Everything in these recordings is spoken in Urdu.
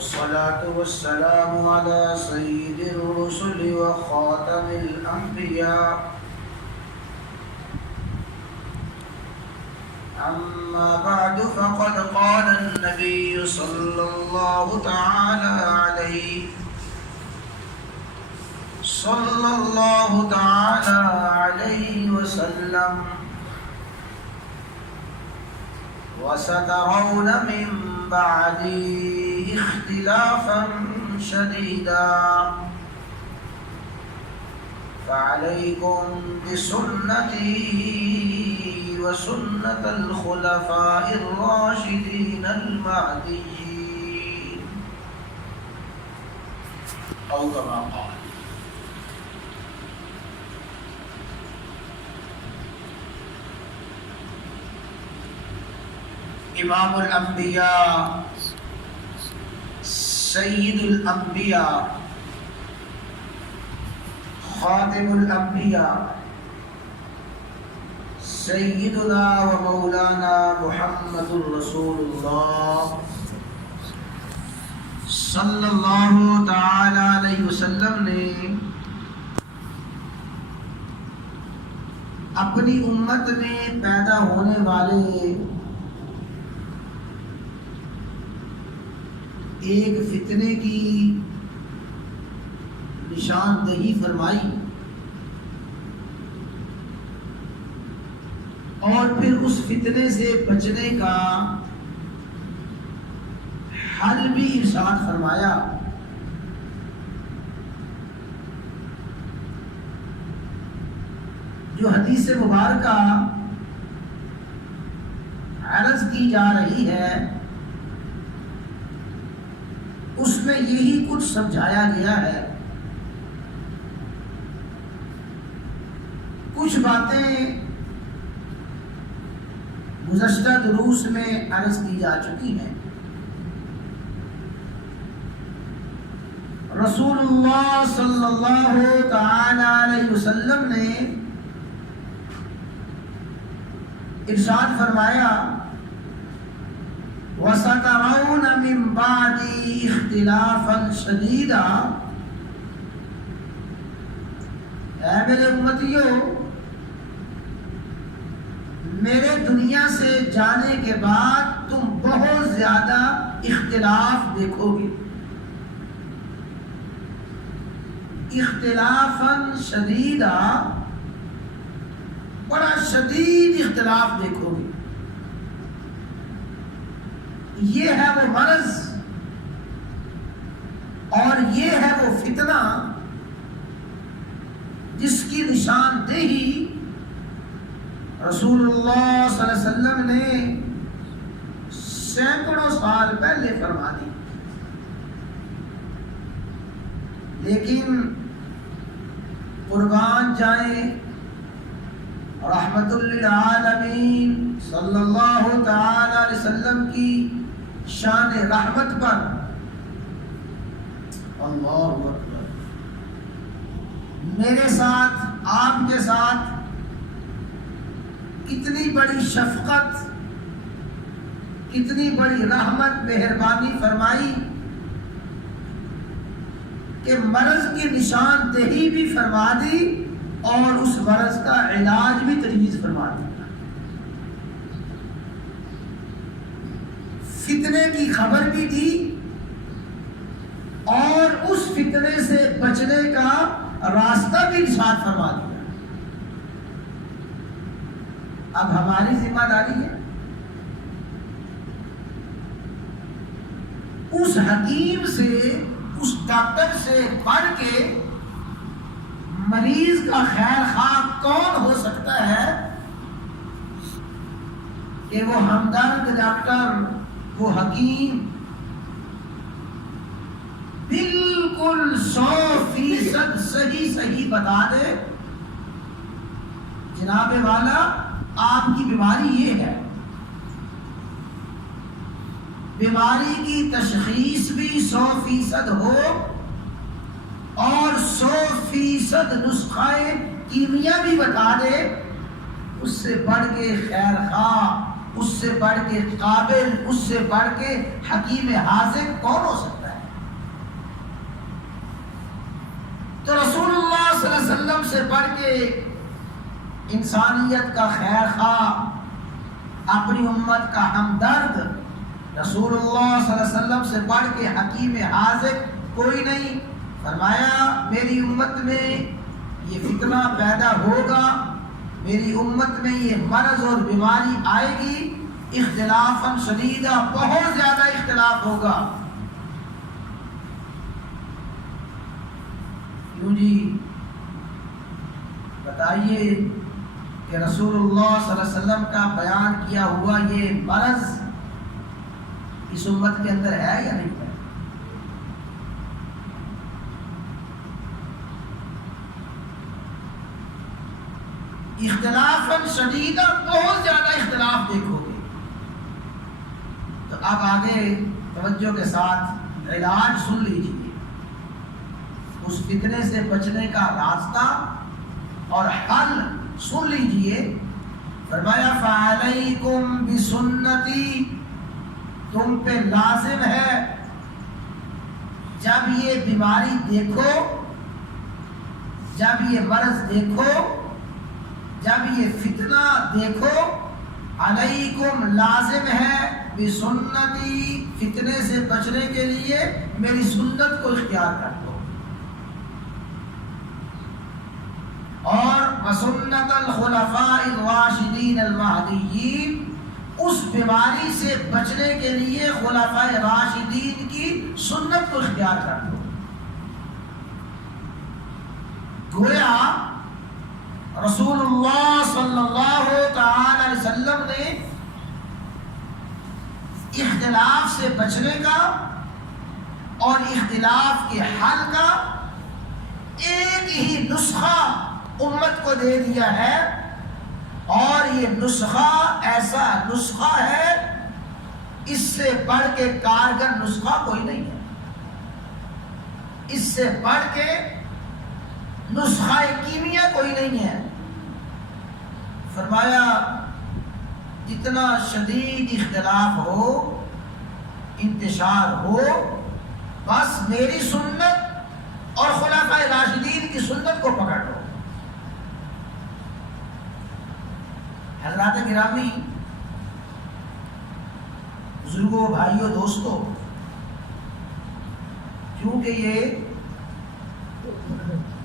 والصلاة والسلام على سيد الرسل وخاتم الأنبياء. أما بعد فقد قال النبي صلى الله تعالى عليه وسلم: وسترون من بعدي اختلافا شديدا فعليكم بسنتي وسنة الخلفاء الراشدين المهديين أو كما قال. امام الانبیاء، سید الانبیاء، خاتم الانبیاء، سیدنا و مولانا محمد الرسول اللہ صلی اللہ تعالی علیہ وسلم نے اپنی امت میں پیدا ہونے والے ایک فتنے کی نشاندہی فرمائی اور پھر اس فتنے سے بچنے کا حل بھی ارشاد فرمایا. جو حدیث مبارکہ عرض کی جا رہی ہے اس میں یہی کچھ سمجھایا گیا ہے. کچھ باتیں گزشتہ دروس میں عرض کی جا چکی ہیں. رسول اللہ صلی اللہ تعالی علیہ وسلم نے ارشاد فرمایا: وَسَتَرَوْنَ مِن بَعْدِي اخْتِلَافًا شَدِيدًا. اے میرے امتیوں، میرے دنیا سے جانے کے بعد تم بہت زیادہ اختلاف دیکھو گے. اختلافاً شدیدا، بڑا شدید اختلاف دیکھو گے. یہ ہے وہ مرض اور یہ ہے وہ فتنہ جس کی نشاندہی رسول اللہ صلی اللہ علیہ وسلم نے سینکڑوں سال پہلے فرما دی. لیکن قربان جائیں رحمت للعالمین صلی اللہ تعالی علیہ وسلم کی شان رحمت پر. اللہ اکبر. میرے ساتھ، آپ کے ساتھ کتنی بڑی شفقت، کتنی بڑی رحمت، مہربانی فرمائی کہ مرض کی نشاندہی بھی فرما دی اور اس مرض کا علاج بھی تجویز فرما دی. فتنے کی خبر بھی دی اور اس فتنے سے بچنے کا راستہ بھی ارشاد فرما دیا. اب ہماری ذمہ داری ہے اس حکیم سے، اس ڈاکٹر سے پڑھ کے مریض کا خیر خواہ کون ہو سکتا ہے کہ وہ ہمدرد ڈاکٹر، وہ حکیم بالکل 100% صحیح بتا دے جناب والا آپ کی بیماری یہ ہے. بیماری کی تشخیص بھی 100% ہو اور 100% نسخہ کیمیا بھی بتا دے، اس سے بڑھ کے خیر خواہ اس سے بڑھ کے قابل، اس سے بڑھ کے حکیم حاذق کون ہو سکتا ہے؟ تو رسول اللہ صلی اللہ علیہ وسلم سے بڑھ کے انسانیت کا خیر خواہ، اپنی امت کا ہمدرد، رسول اللہ صلی اللہ علیہ وسلم سے بڑھ کے حکیم حاذق کوئی نہیں۔ فرمایا میری امت میں یہ فتنہ پیدا ہوگا، میری امت میں یہ مرض اور بیماری آئے گی، اختلافاً شدیدہ، بہت زیادہ اختلاف ہوگا۔ کیوں جی؟ بتائیے کہ رسول اللہ صلی اللہ علیہ وسلم کا بیان کیا ہوا یہ مرض اس امت کے اندر ہے یا نہیں ہے؟ اختلافاً شدیدہ، بہت زیادہ اختلاف دیکھو گے۔ تو اب آگے توجہ کے ساتھ علاج سن لیجیے، اس فتنے سے بچنے کا راستہ اور حل سن لیجیے۔ فرمایا فعلیکم بسنتی، تم پہ لازم ہے جب یہ بیماری دیکھو، جب یہ مرض دیکھو، جب یہ فتنہ دیکھو، علیکم لازم ہے بسنتی، فتنے سے بچنے کے لیے میری سنت کو اختیار کر لو، اور وسنت الخلفاء الراشدین المہدیین، اس بیماری سے بچنے کے لیے خلفاء راشدین کی سنت کو اختیار کر لو۔ گویا رسول اللہ صلی اللہ تعالی علیہ وسلم نے اختلاف سے بچنے کا اور اختلاف کے حل کا ایک ہی نسخہ امت کو دے دیا ہے، اور یہ نسخہ ایسا نسخہ ہے، اس سے بڑھ کے کارگر نسخہ کوئی نہیں ہے، اس سے بڑھ کے نسخہ کیمیا کوئی نہیں ہے۔ فرمایا جتنا شدید اختلاف ہو، انتشار ہو، بس میری سنت اور خلفائے راشدین کی سنت کو پکڑ لو۔ حضرات گرامی، بزرگوں، بھائیوں، دوستوں، کیونکہ یہ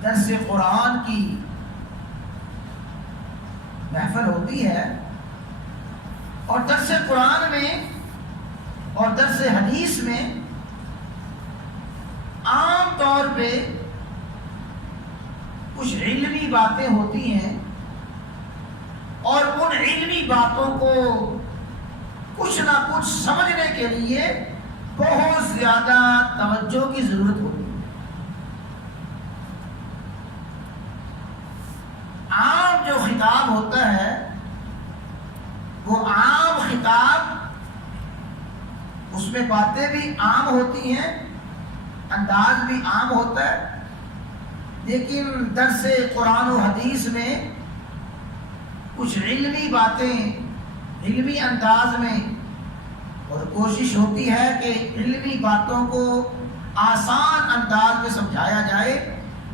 درس قرآن کی محفل ہوتی ہے، اور درس قرآن میں اور درس حدیث میں عام طور پہ کچھ علمی باتیں ہوتی ہیں، اور ان علمی باتوں کو کچھ نہ کچھ سمجھنے کے لیے بہت زیادہ توجہ کی ضرورت ہوتی ہے۔ عام جو خطاب ہوتا ہے وہ عام خطاب، اس میں باتیں بھی عام ہوتی ہیں، انداز بھی عام ہوتا ہے، لیکن درس قرآن و حدیث میں کچھ علمی باتیں علمی انداز میں، اور کوشش ہوتی ہے کہ علمی باتوں کو آسان انداز میں سمجھایا جائے،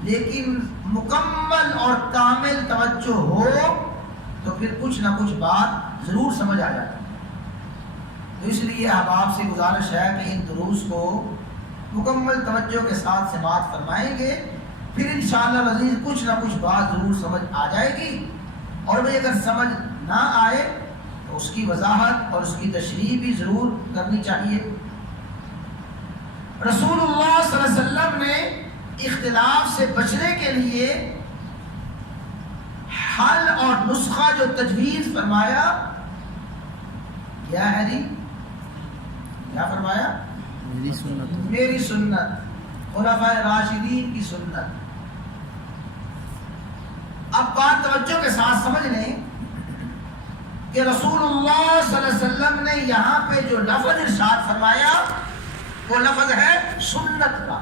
لیکن مکمل اور کامل توجہ ہو تو پھر کچھ نہ کچھ بات ضرور سمجھ آ جاتی ہے۔ تو اس لیے آپ سے گزارش ہے کہ ان دروس کو مکمل توجہ کے ساتھ سماعت فرمائیں گے، پھر انشاءاللہ العزیز کچھ نہ کچھ بات ضرور سمجھ آ جائے گی، اور وہ اگر سمجھ نہ آئے تو اس کی وضاحت اور اس کی تشریح بھی ضرور کرنی چاہیے۔ رسول اللہ صلی اللہ علیہ وسلم نے اختلاف سے بچنے کے لیے حل اور نسخہ جو تجویز فرمایا کیا ہے جی؟ کیا فرمایا؟ میری سنت، خلفائے راشدین کی سنت۔ اب بات توجہ کے ساتھ سمجھ لیں کہ رسول اللہ صلی اللہ علیہ وسلم نے یہاں پہ جو لفظ ارشاد فرمایا وہ لفظ ہے سنت کا،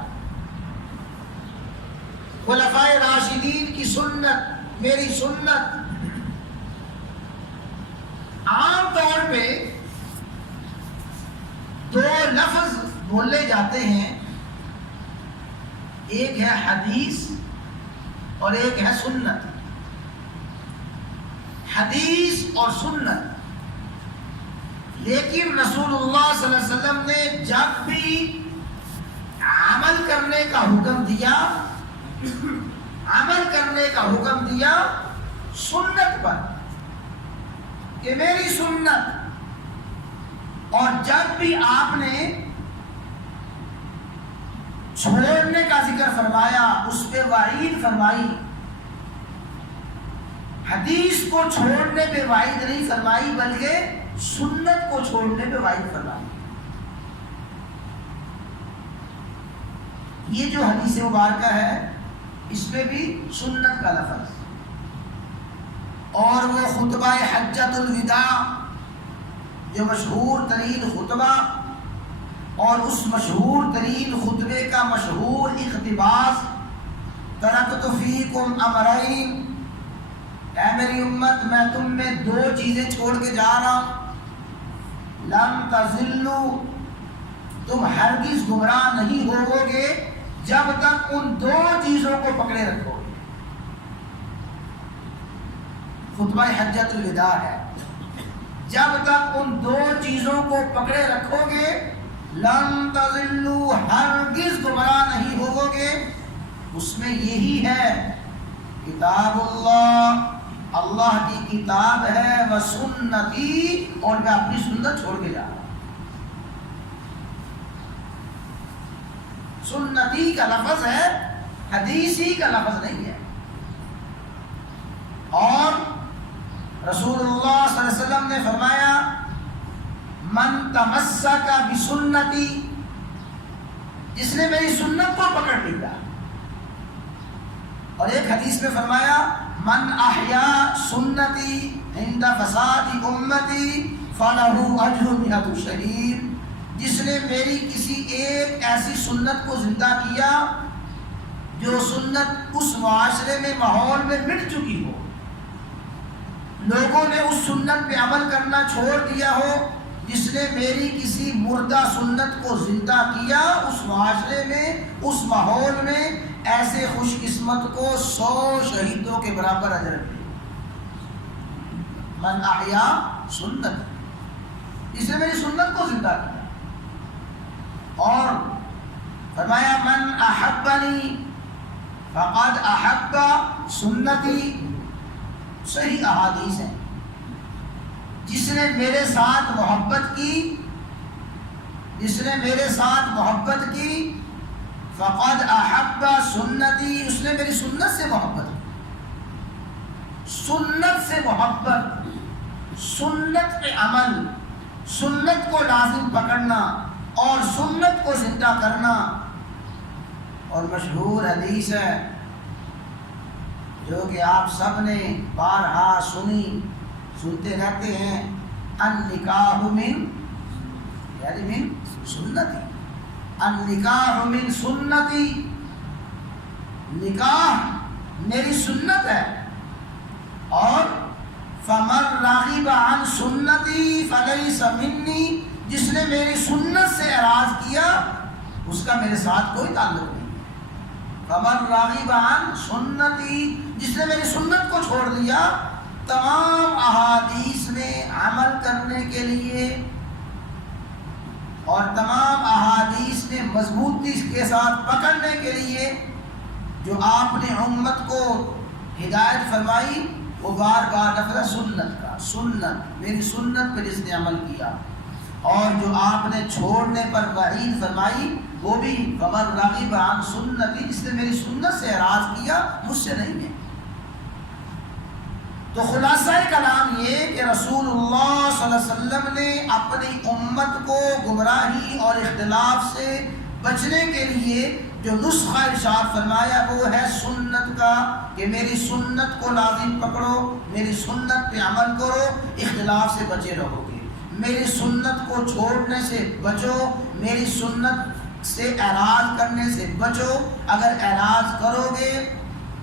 خلفائے راشدین کی سنت، میری سنت۔ عام طور پہ دو لفظ بولے جاتے ہیں، ایک ہے حدیث اور ایک ہے سنت۔ حدیث اور سنت، لیکن رسول اللہ صلی اللہ علیہ وسلم نے جب بھی عمل کرنے کا حکم دیا، عمل کرنے کا حکم دیا سنت پر، کہ میری سنت، اور جب بھی آپ نے چھوڑنے کا ذکر فرمایا اس پہ وعید فرمائی، حدیث کو چھوڑنے پہ وعید نہیں فرمائی بلکہ سنت کو چھوڑنے پہ وعید فرمائی۔ یہ جو حدیث مبارکہ ہے اس میں بھی سنت کا لفظ، اور وہ خطبہ حجۃ الوداع جو مشہور ترین خطبہ، اور اس مشہور ترین خطبے کا مشہور اقتباس، ترکت فیکم امرین، اے میری امت میں تم میں دو چیزیں چھوڑ کے جا رہا ہوں، لن تضلوا، تم ہرگز گمراہ نہیں ہوو گے جب تک ان دو چیزوں کو پکڑے رکھو گے۔ خطبہ حجۃ الوداع ہے، جب تک ان دو چیزوں کو پکڑے رکھو گے لن تضلوا، ہرگز گمراہ نہیں ہوو گے۔ اس میں یہی ہے کتاب اللہ، اللہ کی کتاب ہے، و سنتی، اور میں اپنی سنت چھوڑ کے جا رہا ہوں۔ سنتی کا لفظ ہے، حدیثی کا لفظ نہیں ہے۔ اور رسول اللہ صلی اللہ علیہ وسلم نے فرمایا من تمسک بسنتی، جس نے میری سنت کو پکڑ لیا، اور ایک حدیث میں فرمایا من احیا سنتی عند فساد امتی فلہ اجر مئۃ شہید، جس نے میری کسی ایک ایسی سنت کو زندہ کیا جو سنت اس معاشرے میں ماحول میں مٹ چکی ہو، لوگوں نے اس سنت پہ عمل کرنا چھوڑ دیا ہو، جس نے میری کسی مردہ سنت کو زندہ کیا، اس معاشرے میں، اس ماحول میں ایسے خوش قسمت کو 100 شہیدوں کے برابر اجر ملے۔ من احیا سنت، جس نے میری سنت کو زندہ کیا۔ اور فرمایا من احبنی فقد احب سنتی، صحیح احادیث ہیں، جس نے میرے ساتھ محبت کی، جس نے میرے ساتھ محبت کی فقد احب سنتی، اس نے میری سنت سے محبت کی۔ سنت سے محبت، سنت پہ عمل، سنت کو لازم پکڑنا اور سنت کو زندہ کرنا۔ اور مشہور حدیث ہے جو کہ آپ سب نے بارہا سنتے رہتے ہیں، النکاح من یعنی من سنتی، النکاح من سنتی، نکاح میری سنت ہے، اور فمن رغب عن سنتی فلیس منی، جس نے میری سنت سے اعراض کیا اس کا میرے ساتھ کوئی تعلق نہیں۔ فمن رغب عن سنتی، جس نے میری سنت کو چھوڑ دیا، تمام احادیث میں عمل کرنے کے لیے اور تمام احادیث میں مضبوطی کے ساتھ پکڑنے کے لیے جو آپ نے امت کو ہدایت فرمائی، وہ بار بار لفظ سنت کا، سنت میری سنت پہ جس نے عمل کیا، اور جو آپ نے چھوڑنے پر وعید فرمائی وہ بھی فمن رغب عن سنتی، جس نے میری سنت سے اعراض کیا مجھ سے نہیں ہے۔ تو خلاصہ کلام یہ کہ رسول اللہ صلی اللہ علیہ وسلم نے اپنی امت کو گمراہی اور اختلاف سے بچنے کے لیے جو نسخہ ارشاد فرمایا وہ ہے سنت کا، کہ میری سنت کو لازم پکڑو، میری سنت پہ عمل کرو، اختلاف سے بچے رہو گے، میری سنت کو چھوڑنے سے بچو، میری سنت سے اعراض کرنے سے بچو۔ اگر اعراض کرو گے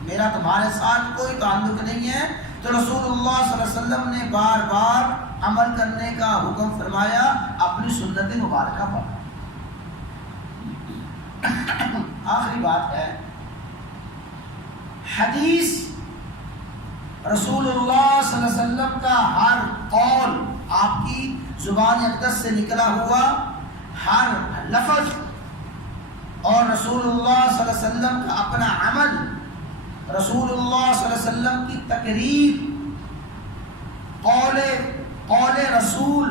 میرا تمہارے ساتھ کوئی تعلق نہیں ہے۔ تو رسول اللہ صلی اللہ علیہ وسلم نے بار بار عمل کرنے کا حکم فرمایا اپنی سنت مبارکہ پر۔ آخری بات ہے، حدیث رسول اللہ صلی اللہ علیہ وسلم کا ہر قول، آپ کی زبان اقدس سے نکلا ہوا ہر لفظ، اور رسول اللہ صلی اللہ علیہ وسلم کا اپنا عمل، رسول اللہ صلی اللہ علیہ وسلم کی تقریر، قول رسول،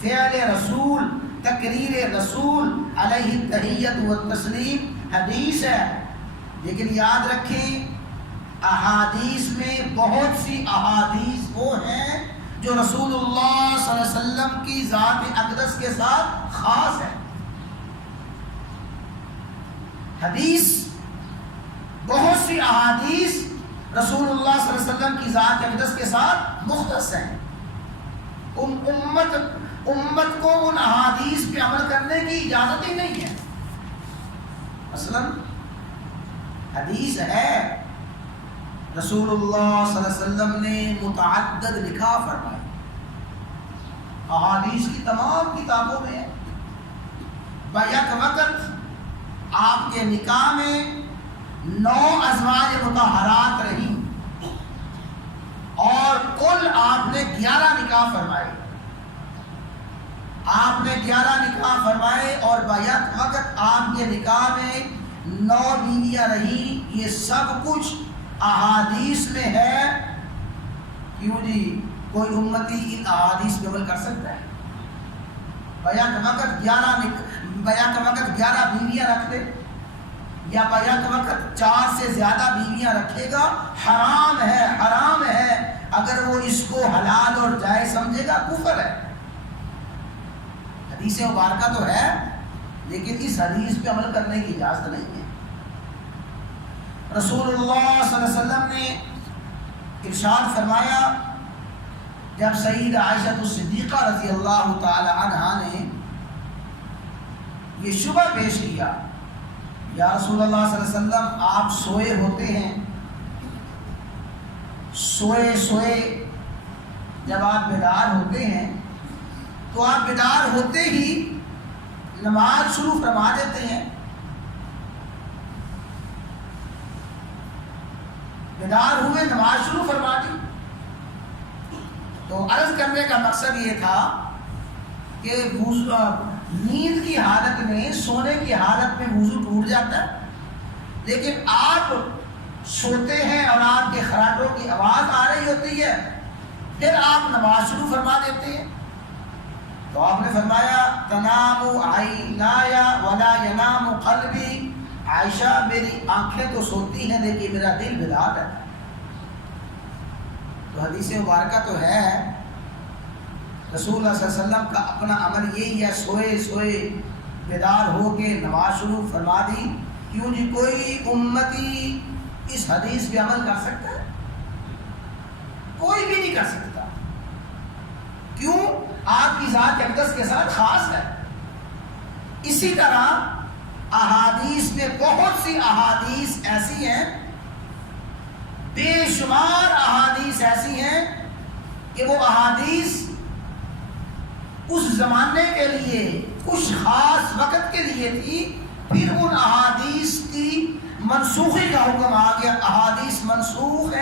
فعل رسول، تقریر رسول علیہ التحیۃ والتسلیم حدیث ہے۔ لیکن یاد رکھیں، احادیث میں بہت سی احادیث وہ ہیں جو رسول اللہ صلی اللہ علیہ وسلم کی ذات اقدس کے ساتھ خاص ہے۔ حدیث، بہت سی احادیث رسول اللہ صلی اللہ علیہ وسلم کی ذات اقدس کے ساتھ مختص ہیں۔ امت کو ان احادیث پہ عمل کرنے کی اجازت ہی نہیں ہے۔ مثلا حدیث ہے، رسول اللہ صلی اللہ علیہ وسلم نے متعدد نکاح فرمائے، احادیث کی تمام کتابوں میں ہے۔ بیک وقت آپ کے نکاح میں 9 ازواج مطہرات رہیں، اور کل آپ نے 11 نکاح فرمائے۔ آپ نے 11 نکاح فرمائے، اور بیک وقت آپ کے نکاح میں 9 بیویاں رہیں۔ یہ سب کچھ احادیث میں ہے۔ کیوں جی کوئی امتی ان احادیث پہ عمل کر سکتا ہے؟ بیک وقت 11 بیویاں رکھ دے، یا بیک وقت 4 سے زیادہ بیویاں رکھے گا، حرام ہے، حرام ہے۔ اگر وہ اس کو حلال اور جائز سمجھے گا، کفر ہے۔ حدیث مبارکہ تو ہے، لیکن اس حدیث پہ عمل کرنے کی اجازت نہیں ہے۔ رسول اللہ صلی اللہ علیہ وسلم نے ارشاد فرمایا، جب سید عائشہ الصدیقہ رضی اللہ تعالی عنہا نے یہ شبہ پیش کیا، یا رسول اللہ صلی اللہ علیہ وسلم آپ سوئے ہوتے ہیں، سوئے جب آپ بیدار ہوتے ہیں تو آپ بیدار ہوتے ہی نماز شروع فرما دیتے ہیں۔ بیدار ہوئے، نماز شروع فرما دی۔ تو عرض کرنے کا مقصد یہ تھا کہ نیند کی حالت میں، سونے کی حالت میں وضو ٹوٹ جاتا ہے، لیکن آپ سوتے ہیں اور آپ کے خراٹوں کی آواز آ رہی ہوتی ہے، پھر آپ نماز شروع فرما دیتے ہیں۔ تو آپ نے فرمایا، تنام عینای ولا ینام قلبی، عائشہ میری آنکھیں تو سوتی ہیں لیکن میرا دل بیدار ہے۔ تو حدیث مبارکہ تو ہے، رسول اللہ صلی اللہ علیہ وسلم کا اپنا عمل یہی ہے، سوئے بیدار ہو کے نماز شروع فرما دی۔ کیوں جی کوئی امتی اس حدیث پہ عمل کر سکتا ہے؟ کوئی بھی نہیں کر سکتا۔ کیوں؟ آپ کی ذات اقدس کے ساتھ خاص ہے۔ اسی طرح احادیث میں بہت سی احادیث ایسی ہیں، بے شمار احادیث ایسی ہیں کہ وہ احادیث اس زمانے کے لیے، کچھ خاص وقت کے لیے تھی، پھر ان احادیث کی منسوخی کا حکم آ گیا۔ احادیث منسوخ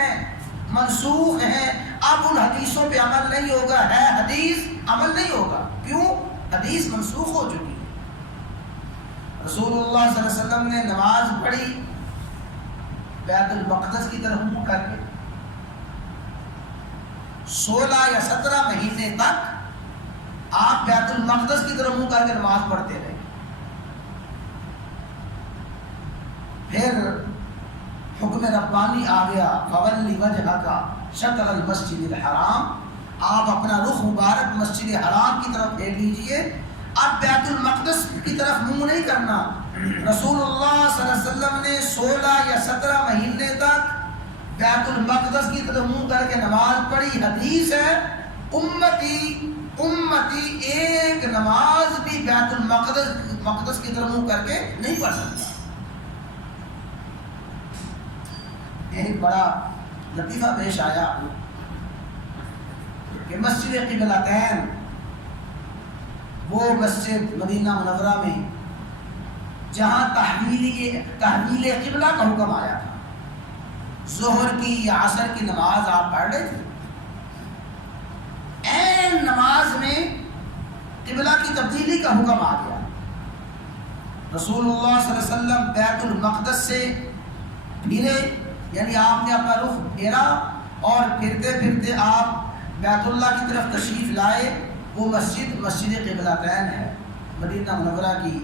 ہیں، اب ان حدیثوں پہ عمل نہیں ہوگا، ہے حدیث، عمل نہیں ہوگا۔ کیوں؟ حدیث منسوخ ہو چکی ہے۔ رسول اللہ صلی اللہ علیہ وسلم نے نماز پڑھی بیت المقدس کی طرف منہ کر کے، 16 یا 17 مہینے تک آپ بیت المقدس کی طرف منہ کر کے نماز پڑھتے رہے۔ پھر حکم ربانی آ گیا، فولی وجہک شطر المسجد الحرام، آپ اپنا رخ مبارک مسجد حرام کی طرف پھیر لیجئے، اب بیت المقدس کی طرف منہ نہیں کرنا۔ رسول اللہ صلی اللہ علیہ وسلم نے 16 یا 17 مہینے تک بیت المقدس کی طرف منہ کر کے نماز پڑھی۔ حدیث ہے، امتی ایک نماز بھی بیت المقدس کی طرف منہ کر کے نہیں پڑھ سکتا۔ ایک بڑا لطیفہ پیش آیا، کہ مسجد قبلتین وہ مسجد مدینہ منورہ میں جہاں تحویل قبلہ کا حکم آیا تھا، ظہر کی یا عصر کی نماز آپ پڑھ رہے تھے، عین نماز میں قبلہ کی تبدیلی کا حکم آ گیا۔ رسول اللہ صلی اللہ علیہ وسلم بیت المقدس سے پھرے، یعنی آپ نے اپنا رخ پھیرا اور پھرتے پھرتے آپ بیت اللہ کی طرف تشریف لائے۔ وہ مسجد قبلتین ہے، مدینہ منورہ کی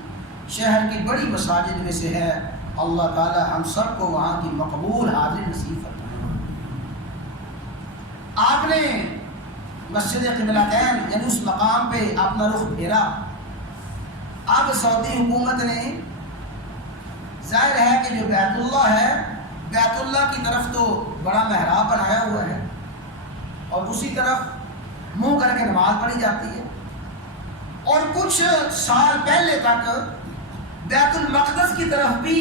شہر کی بڑی مساجد میں سے ہے۔ اللہ تعالی ہم سب کو وہاں کی مقبول حاضری نصیب فرمائے۔ آپ نے مسجد قبلتین یعنی اس مقام پہ اپنا رخ پھیرا۔ اب سعودی حکومت نے ظاہر ہے کہ جو بیت اللہ ہے، بیت اللہ کی طرف تو بڑا محراب بنایا ہوا ہے اور اسی طرف منہ کر کے نماز پڑھی جاتی ہے، اور کچھ سال پہلے تک بیت المقدس کی طرف بھی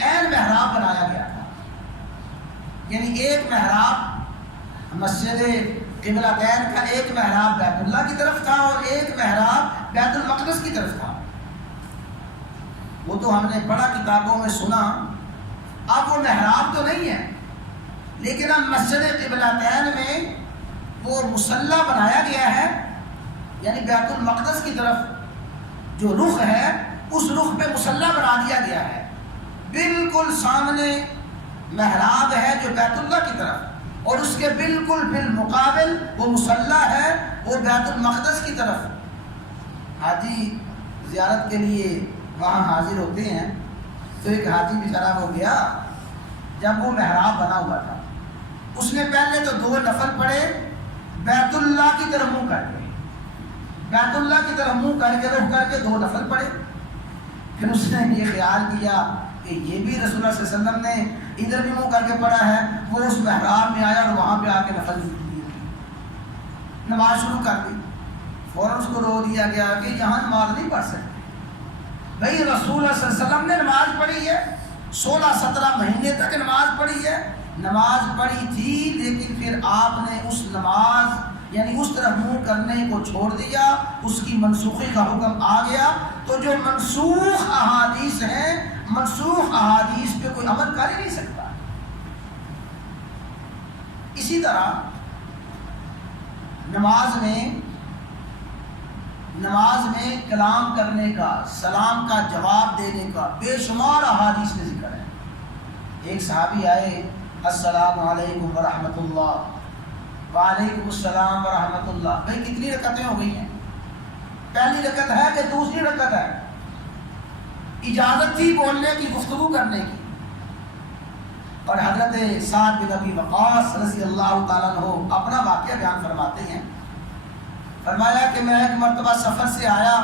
عین محراب بنایا گیا تھا، یعنی ایک محراب مسجد قبلتین کا، ایک محراب بیت اللہ کی طرف تھا اور ایک محراب بیت المقدس کی طرف تھا۔ وہ تو ہم نے پڑھا کتابوں میں سنا، اب وہ محراب تو نہیں ہے، لیکن اب مسجد قبلتین میں وہ مصلی بنایا گیا ہے، یعنی بیت المقدس کی طرف جو رخ ہے اس رخ پہ مصلی بنا دیا گیا ہے، بالکل سامنے محراب ہے جو بیت اللہ کی طرف، اور اس کے بالکل بالمقابل وہ مصلی ہے وہ بیت المقدس کی طرف۔ حاجی زیارت کے لیے وہاں حاضر ہوتے ہیں، تو ایک حاجی بیچارہ ہو گیا، جب وہ محراب بنا ہوا تھا اس نے پہلے تو 2 نفل پڑھے بیت اللہ کی طرف منہ کر کے، بیت اللہ کی طرف منہ کر کے رخ کر کے 2 نفل پڑھے۔ پھر اس نے یہ خیال کیا کہ یہ بھی رسول اللہ صلی اللہ علیہ وسلم نے ادھر بھی منہ کر کے پڑھا ہے، وہ اس محراب میں آیا اور وہاں پہ آ کے نفل دیے، نماز شروع کر دی۔ فوراً اس کو رو دیا گیا کہ یہاں نماز نہیں پڑھ سکتے بھائی، رسول اللہ صلی اللہ علیہ وسلم نے نماز پڑھی ہے، 16-17 مہینے تک نماز پڑھی ہے، نماز پڑھی تھی، لیکن پھر آپ نے اس نماز یعنی اس طرف منہ کرنے کو چھوڑ دیا، اس کی منسوخی کا حکم آ گیا۔ تو جو منسوخ احادیث ہیں، منسوخ احادیث پہ کوئی عمل کر ہی نہیں سکتا۔ اسی طرح نماز میں کلام کرنے کا، سلام کا جواب دینے کا بے شمار احادیث میں ذکر ہے۔ ایک صحابی آئے، السلام علیکم ورحمۃ اللہ، وعلیکم السلام ورحمۃ اللہ۔ بھائی کتنی رکعتیں ہو گئی ہیں؟ پہلی رکعت ہے کہ دوسری رکعت ہے؟ اجازت تھی بولنے کی، گفتگو کرنے کی۔ اور حضرت سعد بن ابی وقاص رضی اللہ تعالیٰ عنہ اپنا واقعہ بیان فرماتے ہیں، فرمایا کہ میں ایک مرتبہ سفر سے آیا،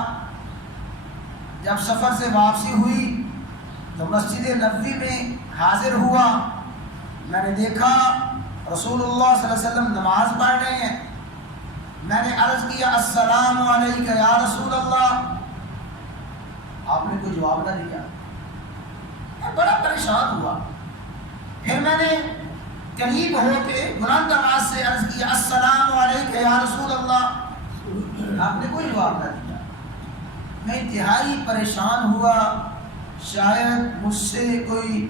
جب سفر سے واپسی ہوئی تو مسجد نبوی میں حاضر ہوا، میں نے دیکھا رسول اللہ صلی اللہ علیہ وسلم نماز پڑھ رہے ہیں۔ میں نے عرض کیا السلام علیکم یا رسول اللہ، آپ نے کوئی جواب نہ دیا، میں بڑا پریشان ہوا۔ پھر میں نے قریب ہو کے بلند آواز سے عرض کیا السلام علیکم یا رسول اللہ، آپ نے کوئی جواب نہ دیا۔ میں انتہائی پریشان ہوا، شاید مجھ سے کوئی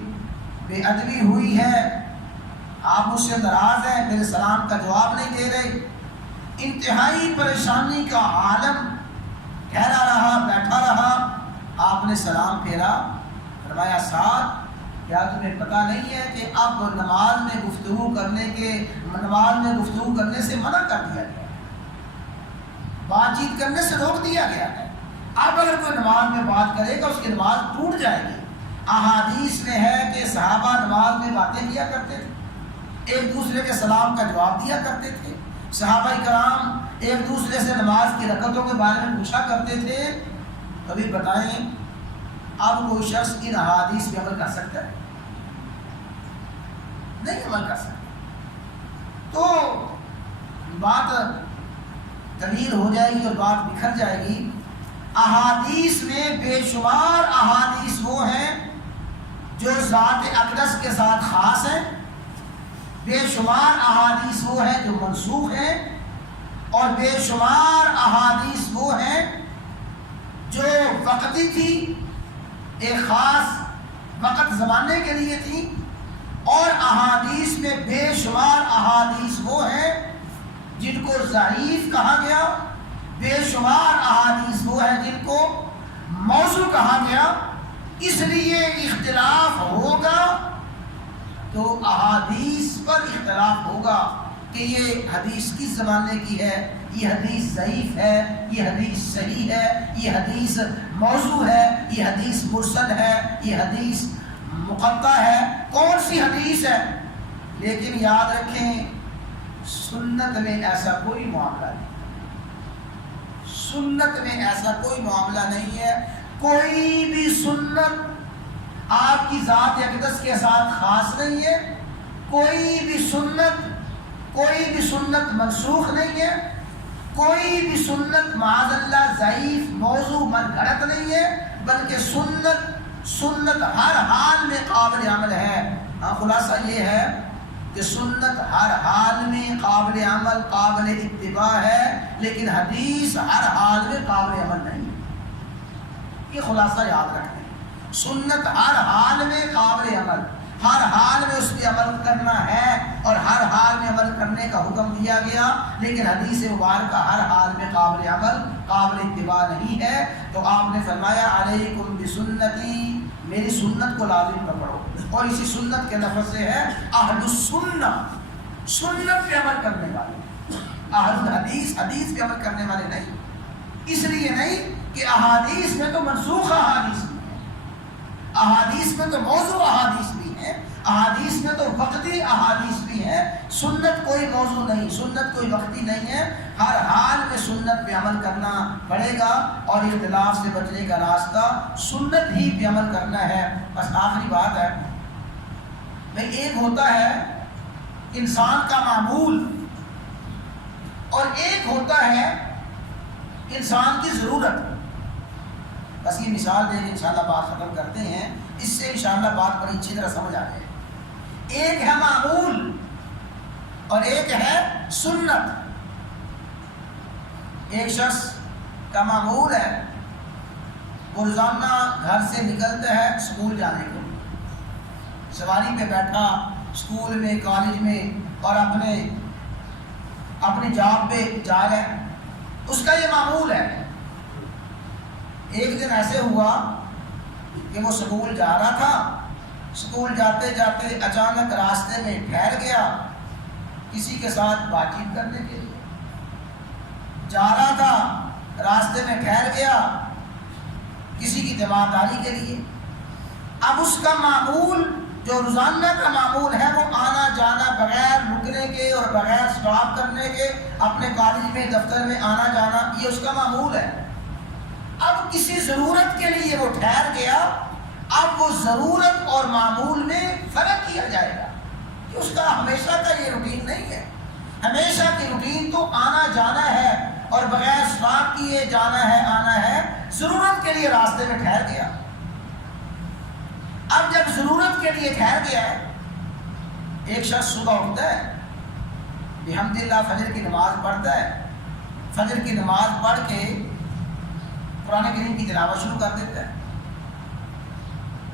بے ادبی ہوئی ہے، آپ مجھ سے ناراض ہیں، میرے سلام کا جواب نہیں دے رہے۔ انتہائی پریشانی کا عالم، ٹھہرا رہا، بیٹھا رہا۔ آپ نے سلام پھیرا، فرمایا سعد کیا تمہیں پتہ نہیں ہے کہ اب نماز میں گفتگو کرنے سے منع کر دیا گیا ہے، بات چیت کرنے سے روک دیا گیا ہے، اب اگر کوئی نماز میں بات کرے گا اس کی نماز ٹوٹ جائے گی۔ احادیث میں ہے کہ صحابہ نماز میں باتیں کیا کرتے تھے، ایک دوسرے کے سلام کا جواب دیا کرتے تھے، صحابہ کرام ایک دوسرے سے نماز کی رکعتوں کے بارے میں پوچھا کرتے تھے۔ کبھی بتائیں اب کوئی شخص ان احادیث پہ عمل کر سکتا ہے؟ نہیں عمل کر سکتا۔ تو بات طویل ہو جائے گی اور بات بکھر جائے گی۔ احادیث میں بے شمار احادیث وہ ہیں جو ذات اقدس کے ساتھ خاص ہیں، بے شمار احادیث وہ ہیں جو منسوخ ہیں، اور بے شمار احادیث وہ ہیں جو وقتی تھی، ایک خاص وقت زمانے کے لیے تھی، اور احادیث میں بے شمار احادیث وہ ہیں جن کو ضعیف کہا گیا، بے شمار احادیث وہ ہیں جن کو موضوع کہا گیا۔ اس لیے اختلاف ہوگا تو احادیث پر اختلاف ہوگا کہ یہ حدیث کس زمانے کی ہے، یہ حدیث ضعیف ہے، یہ حدیث صحیح ہے، یہ حدیث موضوع ہے، یہ حدیث مرسل ہے، یہ حدیث مقطع ہے، کون سی حدیث ہے۔ لیکن یاد رکھیں سنت میں ایسا کوئی معاملہ نہیں، سنت میں ایسا کوئی معاملہ نہیں ہے۔ کوئی بھی سنت آپ کی ذات اقدس کے ساتھ خاص نہیں ہے، کوئی بھی سنت منسوخ نہیں ہے، کوئی بھی سنت معاذ اللہ ضعیف موضوع من گھڑت نہیں ہے، بلکہ سنت ہر حال میں قابل عمل ہے۔ خلاصہ یہ ہے کہ سنت ہر حال میں قابل عمل، قابل اتباع ہے، لیکن حدیث ہر حال میں قابل عمل نہیں ہے۔ یہ خلاصہ یاد رکھتے ہیں، سنت ہر حال میں قابل عمل، ہر حال میں اس پہ عمل کرنا ہے اور ہر حال میں عمل کرنے کا حکم دیا گیا، لیکن حدیث مبارکہ ہر حال میں قابل عمل، قابل اتباع نہیں ہے۔ تو آپ نے فرمایا علیکم بسنتی، میری سنت کو لازم پکڑو، اور اسی سنت کے لفظ سے ہے اہل السنہ، سنت پہ عمل کرنے والے، اہل الحدیث، حدیث پہ عمل کرنے والے نہیں۔ اس لیے نہیں کہ احادیث میں تو منسوخ احادیث بھی ہیں، احادیث میں تو موضوع احادیث بھی ہیں، احادیث میں تو وقتی احادیث بھی ہیں۔ سنت کوئی موضوع نہیں، سنت کوئی وقتی نہیں ہے، ہر حال میں سنت پہ عمل کرنا پڑے گا، اور اختلاف سے بچنے کا راستہ سنت ہی پہ عمل کرنا ہے۔ بس آخری بات ہے، ایک ہوتا ہے انسان کا معمول اور ایک ہوتا ہے انسان کی ضرورت۔ بس یہ مثال دے کے انشاءاللہ بات ختم کرتے ہیں، اس سے انشاءاللہ بات بڑی اچھی طرح سمجھ آ جائے۔ ایک ہے معمول اور ایک ہے سنت۔ ایک شخص کا معمول ہے، وہ روزانہ گھر سے نکلتا ہے اسکول جانے کو، سواری پہ بیٹھا اسکول میں، کالج میں، اور اپنے جاب پہ جا رہا ہے، اس کا یہ معمول ہے۔ ایک دن ایسے ہوا کہ وہ اسکول جا رہا تھا، اسکول جاتے جاتے اچانک راستے میں ٹھہر گیا کسی کے ساتھ بات چیت کرنے کے لیے، جا رہا تھا راستے میں ٹھہر گیا کسی کی تیمارداری کے لیے۔ اب اس کا معمول جو روزانہ کا معمول ہے، وہ آنا جانا بغیر رکنے کے اور بغیر سٹاپ کرنے کے، اپنے کالج میں، دفتر میں آنا جانا، یہ اس کا معمول ہے۔ اب کسی ضرورت کے لیے وہ ٹھہر گیا، اب وہ ضرورت اور معمول میں فرق کیا جائے گا کہ اس کا ہمیشہ کا یہ روٹین نہیں ہے۔ ہمیشہ کی روٹین تو آنا جانا ہے اور بغیر سٹاپ کیے جانا ہے، آنا ہے۔ ضرورت کے لیے راستے میں ٹھہر گیا، اب جب ضرورت کے لیے ٹھہر گیا ہے، ایک شخص صبح اٹھتا ہے، بحمدللہ فجر کی نماز پڑھتا ہے، فجر کی نماز پڑھ کے قرآن کریم کی تلاوت شروع کر دیتا ہے،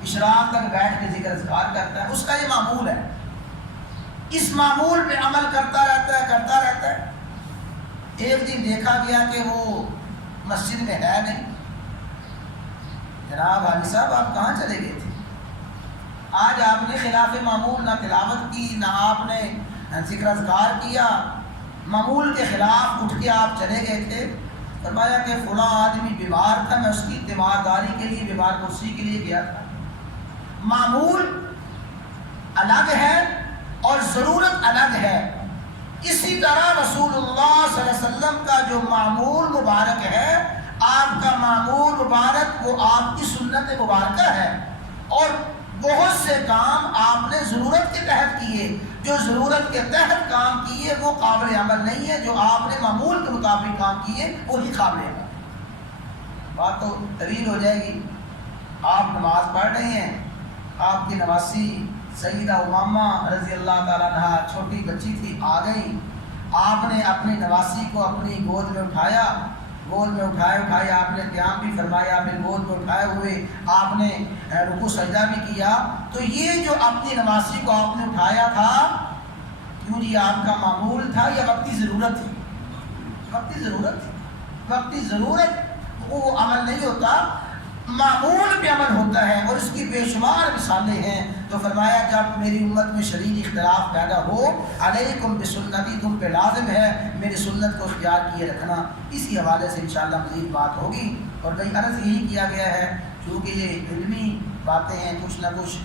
اشراق تک بیٹھ کے ذکر اذکار کرتا ہے، اس کا یہ معمول ہے۔ اس معمول پہ عمل کرتا رہتا ہے۔ ایک دن دیکھا گیا کہ وہ مسجد میں ہے نہیں۔ جناب حاجی صاحب آپ کہاں چلے گئے تھے؟ آج آپ نے خلاف معمول نہ تلاوت کی، نہ آپ نے ذکر اذکار کیا، معمول کے خلاف اٹھ کے آپ چلے گئے تھے۔ فرمایا کہ فلاں آدمی بیمار تھا، میں اس کی تیمارداری کے لیے، بیمار پرسی کے لیے گیا تھا۔ معمول الگ ہے اور ضرورت الگ ہے۔ اسی طرح رسول اللہ صلی اللہ علیہ وسلم کا جو معمول مبارک ہے، آپ کا معمول مبارک وہ آپ کی سنت مبارکہ ہے، اور بہت سے کام آپ نے ضرورت کے تحت کیے، جو ضرورت کے تحت کام کیے وہ قابل عمل نہیں ہے، جو آپ نے معمول کے مطابق کام کیے وہی قابل عمل۔ بات تو طویل ہو جائے گی۔ آپ نماز پڑھ رہے ہیں، آپ کی نواسی سیدہ امامہ رضی اللہ تعالیٰ عنہا چھوٹی بچی تھی، آ گئی، آپ نے اپنی نواسی کو اپنی گود میں اٹھایا، گود میں اٹھائے آپ نے قیام بھی فرمایا، پھر گود میں اٹھائے ہوئے آپ نے رکوع سجدہ بھی کیا۔ تو یہ جو اپنی نواسی کو آپ نے اٹھایا تھا، کیوں جی آپ کا معمول تھا یا وقتی ضرورت تھی؟ وقتی ضرورت تھی۔ وقتی ضرورت وہ عمل نہیں ہوتا، معمول پہ عمل ہوتا ہے، اور اس کی بے شمار مثالیں ہیں۔ تو فرمایا جب میری امت میں شدید اختلاف پیدا ہو، علیکم بسنتی، تم پہ لازم ہے میری سنت کو اختیار کیے رکھنا۔ اسی حوالے سے انشاءاللہ مزید بات ہوگی، اور بھائی عرض یہی کیا گیا ہے چونکہ یہ علمی باتیں ہیں، کچھ نہ کچھ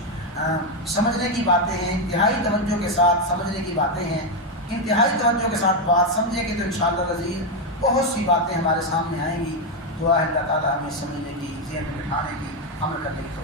سمجھنے کی باتیں ہیں، انتہائی توجہ کے ساتھ سمجھنے کی باتیں ہیں، انتہائی توجہ کے ساتھ بات سمجھیں گے تو انشاءاللہ العزیز بہت سی باتیں ہمارے سامنے آئیں گی۔ دعا ہے اللہ تعالیٰ ہمیں سمجھنے کی، ذہن میں بٹھانے کی، عمل کرنے کی